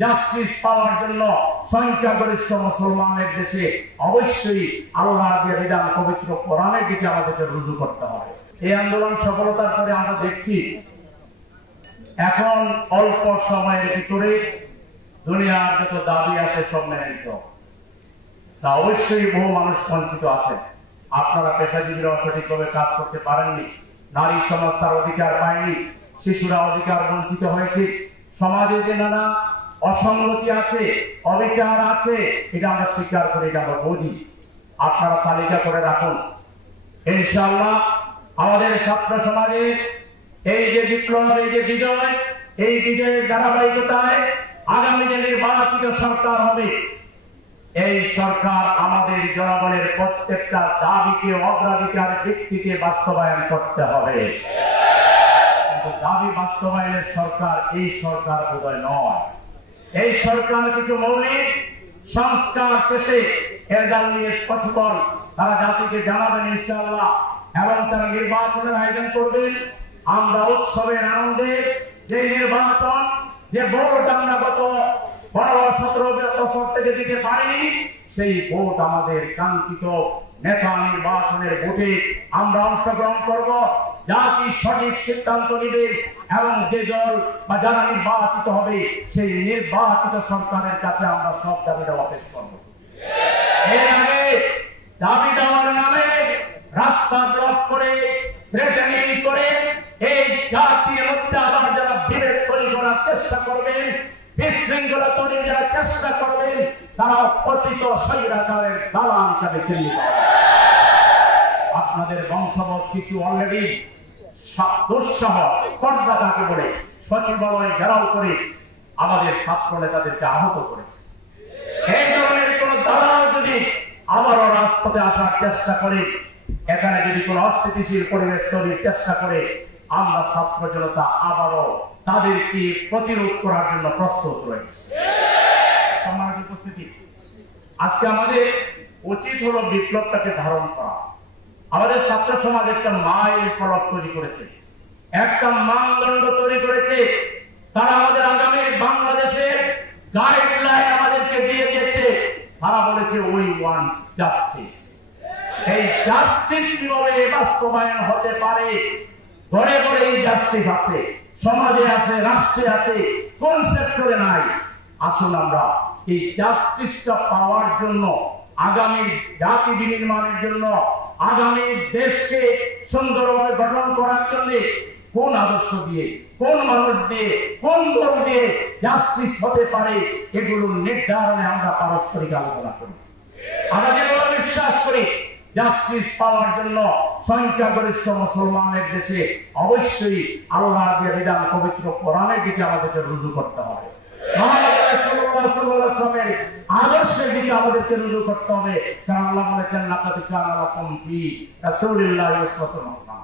Justice পাওয়ার জন্য সংখ্যাগরিষ্ঠ মুসলমানের দেশে অবশ্যই আল্লাহর যে বিধান পবিত্র কোরআনের দিকে আমাদেরকে রুজু করতে হবে। এই আন্দোলন সফলতার পরে আমরা দেখছি এখন অল্প সময়ের ভিতরে দুনিয়ার যত দাবি আছে সব মেনে নিতে হবে। তা অবশ্যই বহু মানুষ বঞ্চিত আছেন। আপনারা পেশাজীবীরা সঠিকভাবে কাজ করতে পারেননি, নারী সমাজ তার অধিকার পায়নি, শিশুরা অধিকার বঞ্চিত হয়েছে, সমাজে যে নানা অসঙ্গতি আছে, অবিচার আছে, এটা আমরা স্বীকার করি, এটা আমরা বুঝি। আপনারা তালিকা করে রাখুন। ইনশাআল্লাহ আমাদের ছাত্র সমাজের এই যে বিপ্লব, এই যে বিজয়, এই বিজয়ের ধারাবাহিকতায় আগামী যে নির্বাচিত সরকার হবে, এই সরকার আমাদের জনগণের প্রত্যেকটা দাবিকে অগ্রাধিকার ভিত্তিতে বাস্তবায়ন করতে হবে। দাবি বাস্তবায়নের সরকার এই সরকার বোধহয় নয়। এই সরকার কিছু মৌলিক সংস্কার শেষে তারা জাতিকে জানাবেন ইনশাআল্লাহ, এবং তারা নির্বাচনের আয়োজন করবেন। আমরা উৎসবের আনন্দে যে নির্বাচন, যে ভোট আমরা গত 15-17 বছর থেকে দিতে পারিনি, সেই ভোট আমাদের কাঙ্ক্ষিত নেতা নির্বাচনের ভোটে আমরা অংশগ্রহণ করব। জাতি সঠিক সিদ্ধান্ত নিবে এবং যে দল বা যারা নির্বাচিত হবে সেই নির্বাচিত সরকারের কাছে আমরা সব দাবি দেওয়া পেশ করব। এর আগে দাবি দেওয়ার নামে রাস্তা ব্লক করে, থ্রেটেনিং করে এই জাতির মধ্যে আবার যারা বিভেদ তৈরি করার চেষ্টা করবেন, বিশৃঙ্খলা তৈরি যারা চেষ্টা করবেন, তারা পতিত স্বৈরাচারের দালাল হিসাবে চিহ্নিত। আপনাদের বংশবৎ কিছু অলরেডি দুঃসাহস স্পর্ধা তাকে বলে সচিবালয় ঘেরাও করে আমাদের ছাত্র নেতাদেরকে আহত করেছে। এই ধরনের কোন দালাল যদি আবারও রাজপথে আসার চেষ্টা করে, এখানে যদি কোন অস্থিতিশীল পরিবেশ তৈরির চেষ্টা করে, আমরা ছাত্র জনতা আবারও তাদেরকে প্রতিরোধ করার জন্য প্রস্তুত রয়েছে। সম্মানিত উপস্থিতি, আজকে আমাদের উচিত হলো বিপ্লবটাকে ধারণ করা। আমাদের ছাত্র সমাজ একটা মাইল ফলক তৈরি করেছে, একটা মানদণ্ড তৈরি করেছে। তারা আমাদের আগামী বাংলাদেশের গাইডলাইন আমাদেরকে দিয়ে দিয়েছে। তারা বলেছে উই ওয়ান্ট জাস্টিস। এই জাস্টিস কিভাবে বাস্তবায়ন হতে পারে? ঘরে ঘরে এই জাস্টিস আছে, সমাজে আছে, রাষ্ট্রে আছে, কোন সেক্টরে নাই? আসুন আমরা এই জাস্টিসটা পাওয়ার জন্য, আগামী জাতি বিনির্মাণের জন্য, আগামী দেশকে সুন্দরভাবে গঠন করার জন্য কোন আদর্শ দিয়ে, কোন মানুষ দিয়ে, কোন দল দিয়ে জাস্টিস হতে পারে, এগুলো নির্ধারণে আমরা পারস্পরিক আলোচনা করি। আমরা যেভাবে বিশ্বাস করি জাস্টিস পাওয়ার জন্য সংখ্যাগরিষ্ঠ মুসলমানের দেশে অবশ্যই আল্লাহর যে বিধান পবিত্র কোরআনের দিকে আমাদেরকে রুজু করতে হবে। আদর্শের দিকে আমাদেরকে রুজু করতে হবে, কারণ আল্লাহ বলেছেন লাকাদ কানা লাকুম ফি রাসূলিল্লাহি উসওয়াতুন হাসানাহ।